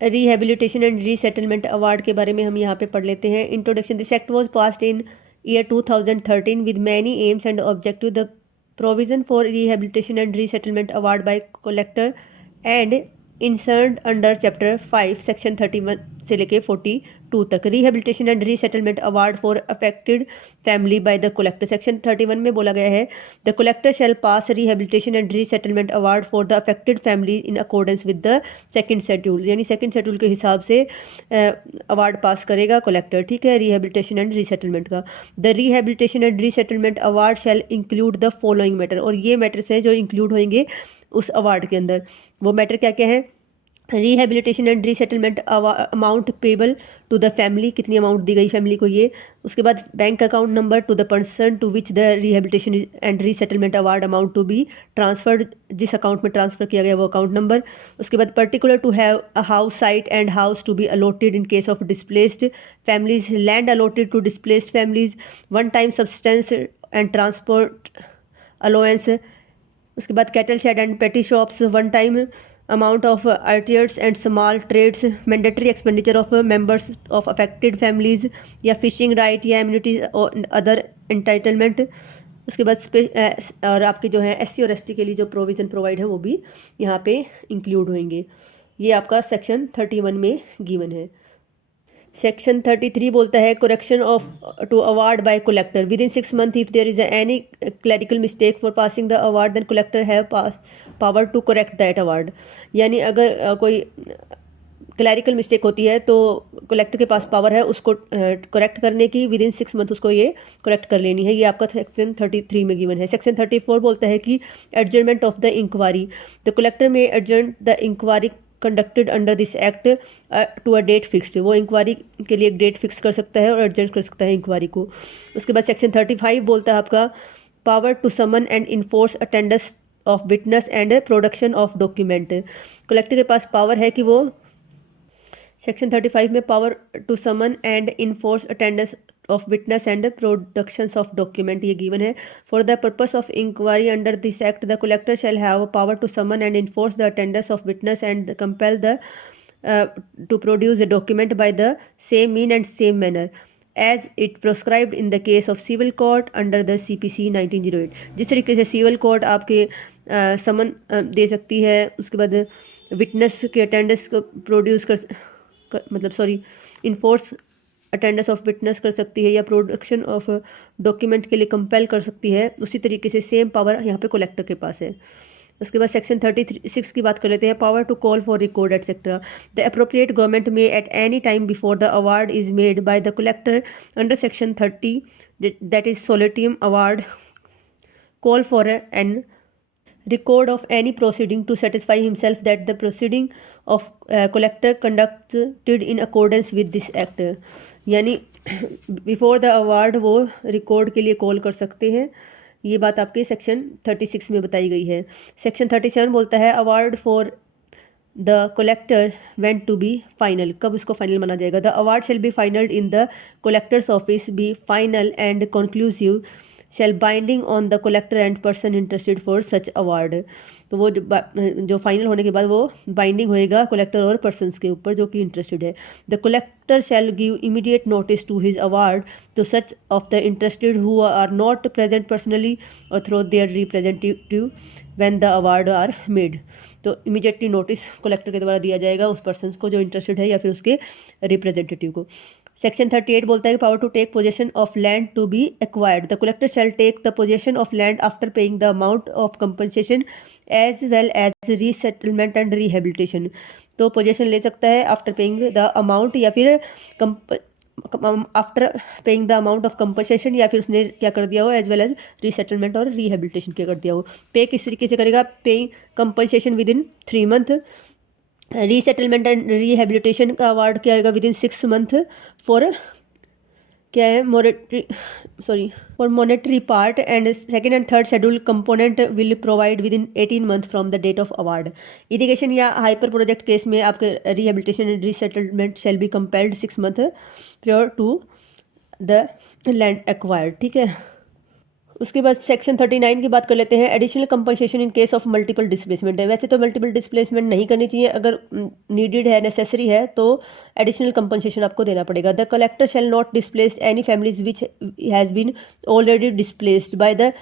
Rehabilitation and resettlement award के बारे में हम यहाँ पे पढ़ लेते हैं। Introduction. This act was passed in year 2013 with many aims and objective. The provision for rehabilitation and resettlement award by collector and insert under chapter 5 section 31 से लेके 42 तक। Rehabilitation and resettlement award for affected family by the collector. Section 31 में बोला गया है the collector shall pass rehabilitation and resettlement award for the affected family in accordance with the second schedule, यानी second schedule के हिसाब से award पास करेगा collector, ठीक है, रिहेबिलिटेशन एंड रीसेटलमेंट का। The rehabilitation and resettlement award shall include the following matter, और ये मैटर्स हैं जो इंक्लूड होंगे उस अवार्ड के अंदर। वो मैटर क्या क्या है? Rehabilitation and resettlement amount payable to the family, कितनी अमाउंट दी गई फैमिली को ये। उसके बाद bank account number to the person to which the rehabilitation and resettlement award amount to be transferred, जिस अकाउंट में ट्रांसफ़र किया गया वो अकाउंट नंबर। उसके बाद particular to have a house site and house to be allotted in case of displaced families, land allotted to displaced families, one time substance and transport allowance. उसके बाद cattle shed and पेटी shops, one time amount of artiers and small trades, mandatory expenditure of members of affected families या fishing right या immunity और other entitlement. उसके बाद और आपके जो है SC और ST के लिए जो प्रोविज़न प्रोवाइड है वो भी यहाँ पे इंक्लूड होंगे। ये आपका सेक्शन 31 में गिवन है। सेक्शन 33 बोलता है correction of to award by collector within 6 month if there is any clerical mistake for passing the award then collector have power to correct that award, यानी अगर कोई क्लैरिकल मिस्टेक होती है तो collector के पास पावर है उसको करेक्ट करने की, विद इन 6 मंथ उसको ये करेक्ट कर लेनी है। ये आपका सेक्शन 33 में गिवन है। सेक्शन 34 बोलता है कि adjournment of the inquiry, the collector may adjourn the inquiry conducted under this act to a date fixed, वो इंक्वायरी के लिए एक डेट फिक्स कर सकता है और एडजस्ट कर सकता है इंक्वायरी को। उसके बाद सेक्शन 35 बोलता है आपका power to summon and enforce attendance of witness and production of document. Collector के पास पावर है कि वो सेक्शन 35 में power to summon and enforce attendance of witness and productions of document ये गिवन है। For the purpose of inquiry under this act the collector shall have power to summon and enforce the attendance of witness and compel the to produce the document by the same mean and same manner as it proscribed in the case of civil court under the CPC 1908। जिस तरीके से civil court आपके समन दे सकती है, उसके बाद witness के attendance को produce enforce attendance of witness कर सकती है या प्रोडक्शन ऑफ डॉक्यूमेंट के लिए कंपेल कर सकती है, उसी तरीके से सेम पावर यहाँ पे कलेक्टर के पास है। उसके बाद सेक्शन 36 की बात कर लेते हैं। Power to call for record etcetera, the appropriate government may at any time before the award is made by the collector under section 30 that is solatium award call for an record of any proceeding to satisfy himself that the proceeding of collector conducted in accordance with this act, यानी before the award वो record के लिए call कर सकते हैं। ये बात आपके सेक्शन 36 में बताई गई है। सेक्शन 37 बोलता है award for the collector when to be final, कब इसको फाइनल माना जाएगा। The award shall be final in the collector's office, be final and conclusive, shall binding on the collector and person interested for such award. तो वो जो final होने के बाद वो बाइंडिंग होएगा कलेक्टर और पर्सनस के ऊपर जो कि इंटरेस्टेड है। The collector shall give immediate notice to his award to such of the interested who are not present personally or through their representative when the award are made. तो immediately notice collector के द्वारा दिया जाएगा उस person को जो interested है या फिर उसके रिप्रेजेंटेटिव को। सेक्शन 38 बोलता है power to take possession of land to be acquired, the collector shall take the possession of land after paying the amount of compensation as well as resettlement and rehabilitation. तो possession ले सकता है after paying the amount या फिर after paying the amount of compensation, या फिर उसने क्या कर दिया हो एज वेल एज रीसेटलमेंट और रिहेबिलिटेशन क्या कर दिया हो। पे किस तरीके से करेगा, paying compensation within 3 month, resettlement and rehabilitation का अवार्ड क्या आएगा विद इन 6 मंथ फॉर क्या है for monetary part, and second and third schedule component will provide within 18 month from the date of award. Irrigation या hyper project case में आपके rehabilitation and resettlement shall be compelled 6 month prior to the land acquired, ठीक है। उसके बाद section 39 की बात कर लेते हैं। Additional compensation in case of multiple displacement है। वैसे तो मल्टीपल डिस्प्लेसमेंट नहीं करनी चाहिए, अगर नीडेड है, नेसेसरी है, तो एडिशनल कंपनसेशन आपको देना पड़ेगा। The collector shall not displace any families which has been already displaced by the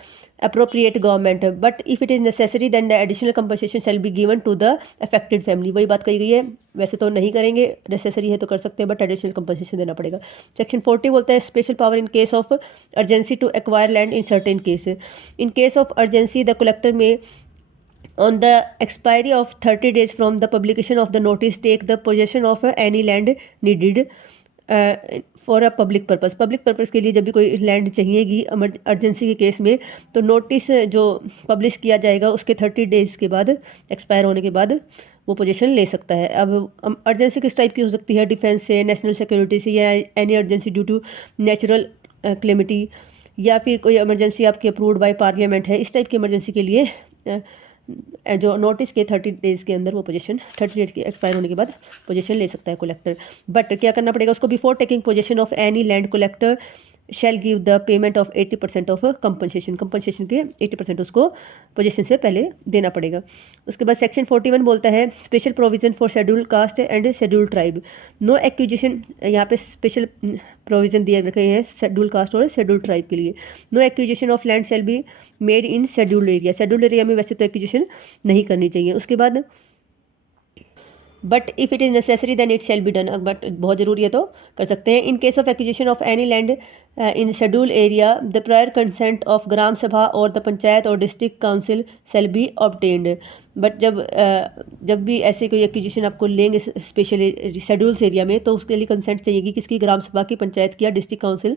appropriate government, but if it is necessary then the additional compensation shall be given to the affected family। वही बात कही गई है। वैसे तो नहीं करेंगे, necessary है तो कर सकते हैं, बट एडिशनल कंपनसेशन देना पड़ेगा। सेक्शन 40 बोलता है special power in case of urgency to acquire land in certain case. In case of urgency the collector may on the expiry of 30 days from the publication of the notice take the possession of any land needed for a public purpose. Public purpose के लिए जब भी कोई land चाहिएगी urgency के case में, तो notice जो publish किया जाएगा उसके 30 डेज़ के बाद, एक्सपायर होने के बाद वो पोजीशन ले सकता है। अब अर्जेंसी किस टाइप की हो सकती है? डिफेंस से, नेशनल सिक्योरिटी से, या any urgency due to natural calamity, या फिर कोई इमरजेंसी आपकी अप्रूव्ड बाय पार्लियामेंट है। इस टाइप की इमरजेंसी के लिए जो नोटिस के 30 डेज़ के अंदर वो पोजीशन 30 डेज के एक्सपायर होने के बाद पोजीशन ले सकता है कलेक्टर। बट क्या करना पड़ेगा उसको? Before taking position of any land collector shall give the payment of 80% of compensation. Compensation के 80% उसको पोजीशन से पहले देना पड़ेगा। उसके बाद सेक्शन 41 बोलता है special provision for schedule caste and schedule tribe. No acquisition, यहाँ पे स्पेशल प्रोविजन दिए रखे हैं शेड्यूल कास्ट और शेड्यूल ट्राइब के लिए। No acquisition of land shall be made in scheduled area. Scheduled area में वैसे तो एक्विजिशन नहीं करनी चाहिए। उसके बाद but if it is necessary then it shall be done. But बहुत ज़रूरी है तो कर सकते हैं। In case of acquisition of any land in schedule area the prior consent of Gram Sabha or the panchayat or district council shall be obtained. But जब भी ऐसे कोई एक्विजिशन आपको लेंगे स्पेशल शेड्यूल्स एरिया में, तो उसके लिए कंसेंट चाहिएगी किसकी? ग्राम सभा की, पंचायत की, या डिस्ट्रिक्ट काउंसिल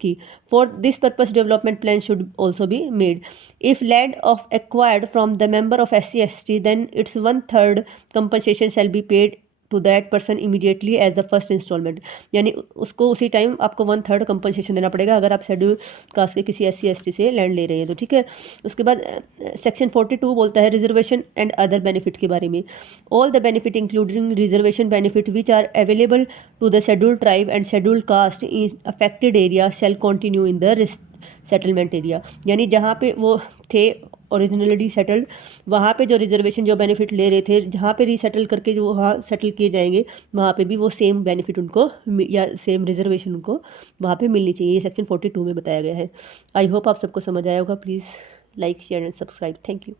की। For this purpose development plan should also be made. If land of acquired from the member of SC/ST then its 1/3 compensation shall be paid to that person immediately as the first instalment. यानी उसको उसी time आपको 1/3 compensation देना पड़ेगा अगर आप schedule caste के किसी SC/ST से लैंड ले रहे हैं तो, ठीक है। उसके बाद सेक्शन 42 बोलता है रिजर्वेशन एंड अदर बेनिफिट के बारे में। All the benefit including reservation benefit which are available to the schedule tribe and schedule caste in affected area shall continue in the settlement area. यानी जहाँ पे वो थे ओरिजिनली सेटल्ड, वहाँ पे जो रिजर्वेशन जो बेनिफिट ले रहे थे, जहाँ पे रीसेटल करके जो वहाँ सेटल किए जाएंगे, वहाँ पे भी वो सेम बेनिफिट उनको या सेम रिजर्वेशन उनको वहाँ पे मिलनी चाहिए। ये सेक्शन 42 में बताया गया है। आई होप आप सबको समझ आया होगा। Please like, share and subscribe. Thank you.